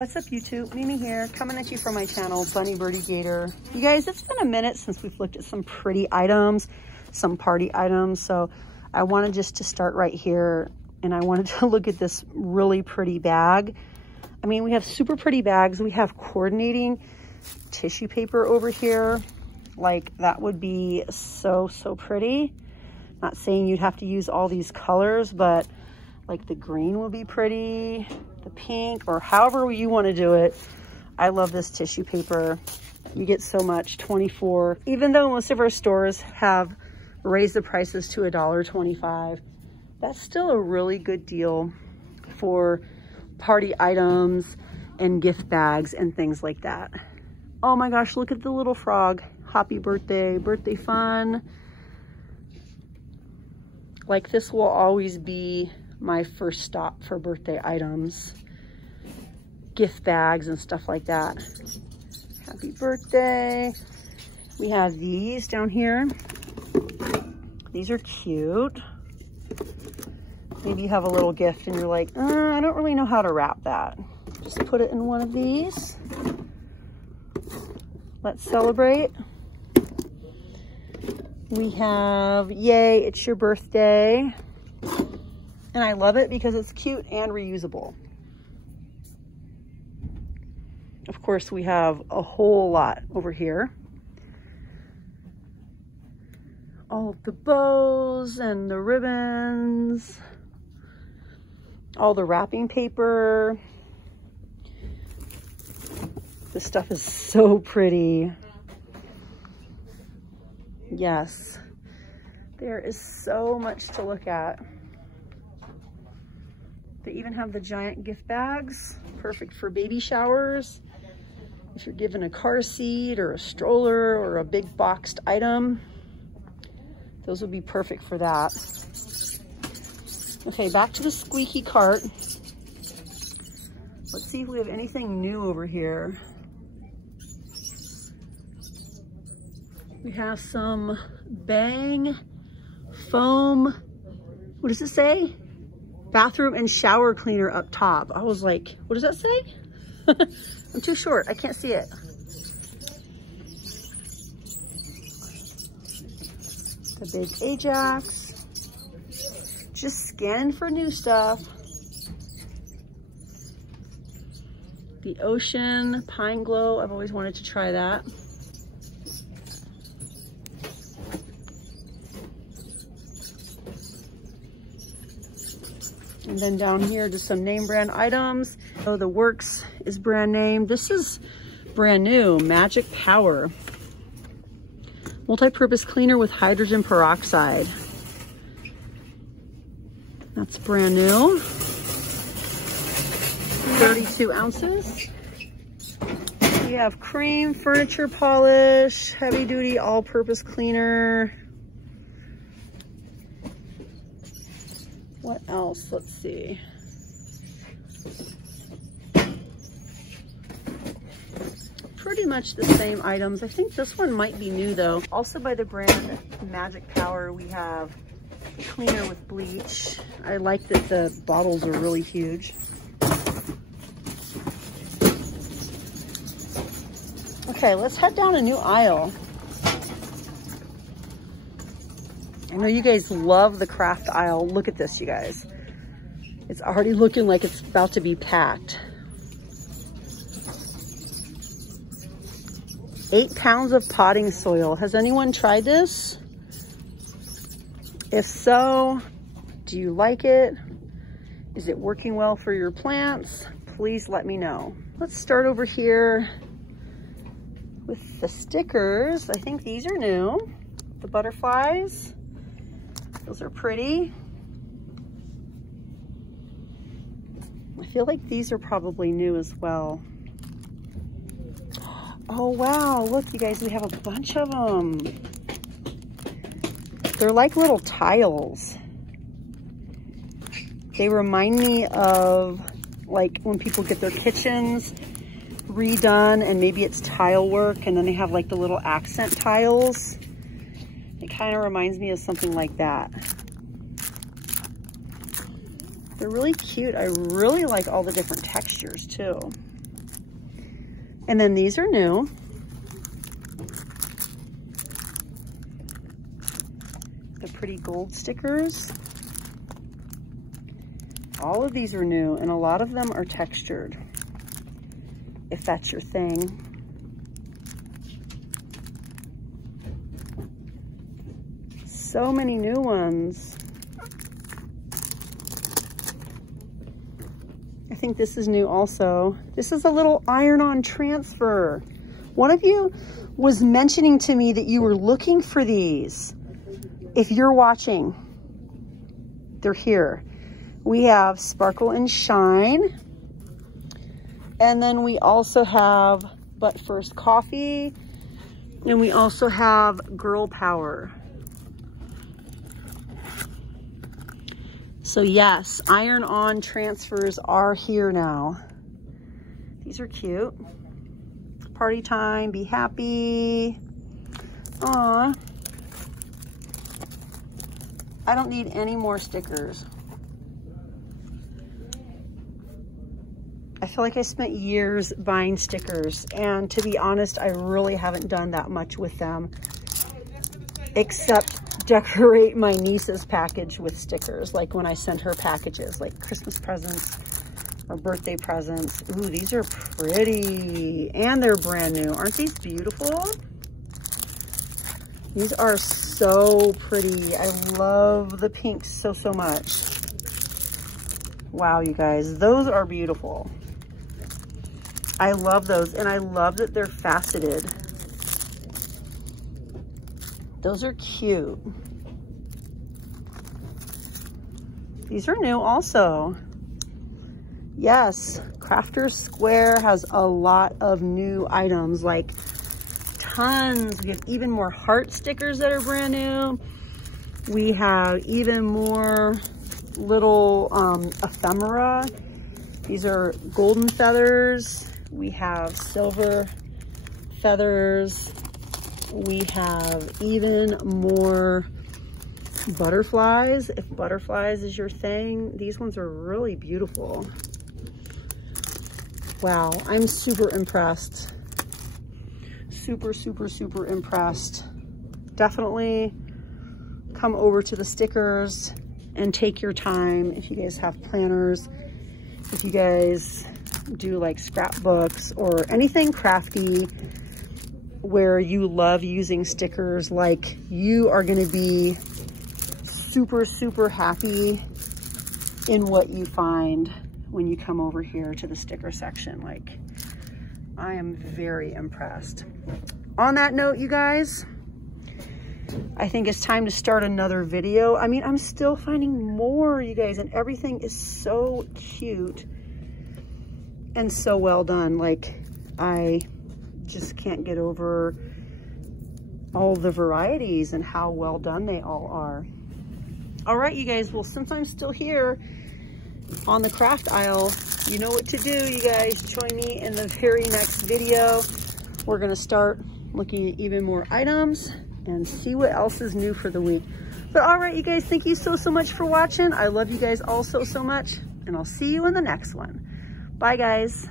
What's up YouTube? Mimi here, coming at you from my channel, Bunny Birdy Gator. You guys, it's been a minute since we've looked at some pretty items, some party items. So I wanted just to start right here and I wanted to look at this really pretty bag. I mean, we have super pretty bags. We have coordinating tissue paper over here. Like that would be so pretty. Not saying you'd have to use all these colors, but like the green will be pretty, the pink, or however you want to do it. I love this tissue paper. You get so much, $24. Even though most of our stores have raised the prices to $1.25, that's still a really good deal for party items and gift bags and things like that. Oh my gosh, look at the little frog. Happy birthday, birthday fun. Like this will always be my first stop for birthday items, gift bags and stuff like that. Happy birthday. We have these down here. These are cute. Maybe you have a little gift and you're like, I don't really know how to wrap that. Just put it in one of these. Let's celebrate. We have, yay, it's your birthday. And I love it because it's cute and reusable. Of course, we have a whole lot over here. All of the bows and the ribbons, all the wrapping paper. This stuff is so pretty. Yes, there is so much to look at. They even have the giant gift bags, perfect for baby showers. If you're given a car seat or a stroller or a big boxed item, those would be perfect for that. Okay, back to the squeaky cart. Let's see if we have anything new over here. We have some Bang foam, what does it say? Bathroom and shower cleaner up top. I was like, what does that say? I'm too short, I can't see it. The big Ajax. Just scanning for new stuff. The Ocean Pine Glow, I've always wanted to try that. And then down here, just some name brand items. Oh, the Works is brand name. This is brand new, Magic Power. Multi-purpose cleaner with hydrogen peroxide. That's brand new. 32 ounces. We have cream, furniture polish, heavy duty all-purpose cleaner. What else? Let's see. Pretty much the same items. I think this one might be new though. Also by the brand Magic Power, we have cleaner with bleach. I like that the bottles are really huge. Okay, let's head down a new aisle. I know you guys love the craft aisle. Look at this, you guys. It's already looking like it's about to be packed. 8 pounds of potting soil. Has anyone tried this? If so, do you like it? Is it working well for your plants? Please let me know. Let's start over here with the stickers. I think these are new. The butterflies. Those are pretty. I feel like these are probably new as well. Oh wow, look you guys, we have a bunch of them. They're like little tiles. They remind me of like when people get their kitchens redone and maybe it's tile work and then they have like the little accent tiles. It kind of reminds me of something like that. They're really cute. I really like all the different textures too. And then these are new. The pretty gold stickers. All of these are new, and a lot of them are textured, if that's your thing. So many new ones. I think this is new also. This is a little iron-on transfer. One of you was mentioning to me that you were looking for these. If you're watching, they're here. We have Sparkle and Shine. And then we also have But First Coffee. And we also have Girl Power. So yes, iron-on transfers are here now. These are cute. Party time, be happy. Aw. I don't need any more stickers. I feel like I spent years buying stickers, and to be honest, I really haven't done that much with them, except decorate my niece's package with stickers, like when I send her packages, like Christmas presents or birthday presents. Ooh, these are pretty, and they're brand new. Aren't these beautiful? These are so pretty. I love the pink so much. Wow, you guys, those are beautiful. I love those, and I love that they're faceted. Those are cute. These are new also. Yes, Crafters Square has a lot of new items, like tons. We have even more heart stickers that are brand new. We have even more little ephemera. These are golden feathers. We have silver feathers. We have even more butterflies. If butterflies is your thing, these ones are really beautiful. Wow, I'm super impressed. Super impressed. Definitely come over to the stickers and take your time if you guys have planners, if you guys do like scrapbooks or anything crafty where you love using stickers. Like, you are going to be super happy in what you find when you come over here to the sticker section. Like, I am very impressed. On that note, you guys, I think it's time to start another video. I mean, I'm still finding more, you guys, and everything is so cute and so well done. Like, I just can't get over all the varieties and how well done they all are. All right, you guys, well, since I'm still here on the craft aisle, you know what to do, you guys. Join me in the very next video. We're gonna start looking at even more items and see what else is new for the week. But all right, you guys, thank you so much for watching. I love you guys all so much, and I'll see you in the next one. Bye, guys.